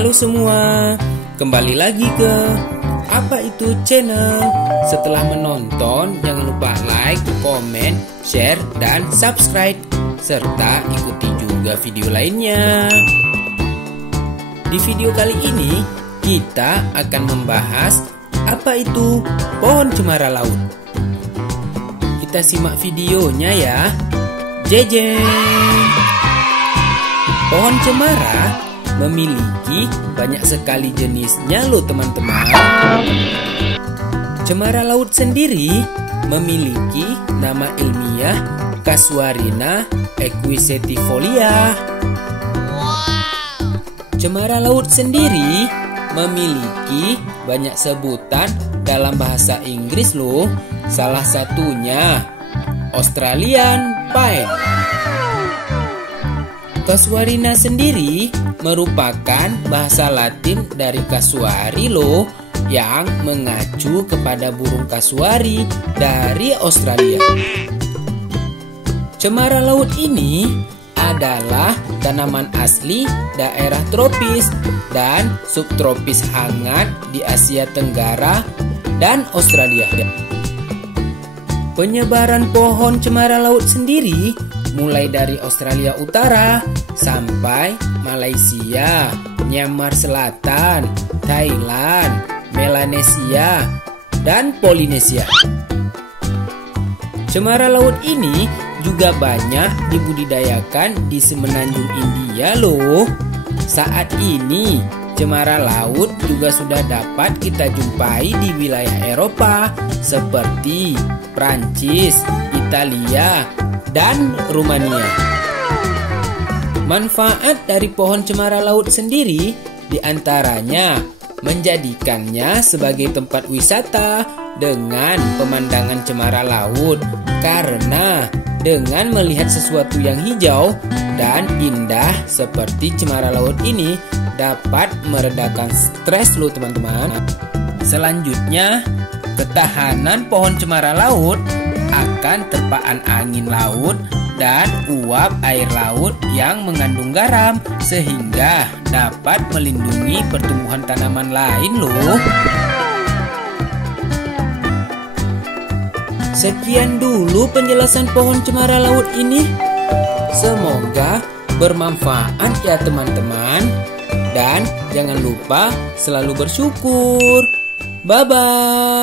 Halo semua, kembali lagi ke Apa Itu Channel. Setelah menonton, jangan lupa like, komen, share, dan subscribe. Serta ikuti juga video lainnya. Di video kali ini, kita akan membahas apa itu pohon cemara laut. Kita simak videonya ya. Jejeng. Pohon cemara memiliki banyak sekali jenisnya loh teman-teman. Cemara laut sendiri memiliki nama ilmiah Casuarina equisetifolia. Cemara laut sendiri memiliki banyak sebutan dalam bahasa Inggris loh. Salah satunya Australian pine. Casuarina sendiri merupakan bahasa Latin dari casuari loh, yang mengacu kepada burung kasuari dari Australia. Cemara laut ini adalah tanaman asli daerah tropis dan subtropis hangat di Asia Tenggara dan Australia. Penyebaran pohon cemara laut sendiri mulai dari Australia Utara sampai Malaysia, Myanmar Selatan, Thailand, Melanesia, dan Polinesia. Cemara laut ini juga banyak dibudidayakan di semenanjung India loh. Saat ini cemara laut juga sudah dapat kita jumpai di wilayah Eropa seperti Prancis, Italia, dan Rumania. Manfaat dari pohon cemara laut sendiri diantaranya menjadikannya sebagai tempat wisata dengan pemandangan cemara laut, karena dengan melihat sesuatu yang hijau dan indah seperti cemara laut ini dapat meredakan stres loh teman-teman. Selanjutnya, ketahanan pohon cemara laut akan terpaan angin laut dan uap air laut yang mengandung garam, sehingga dapat melindungi pertumbuhan tanaman lain loh. Sekian dulu penjelasan pohon cemara laut ini. Semoga bermanfaat ya teman-teman. Dan jangan lupa selalu bersyukur. Bye-bye.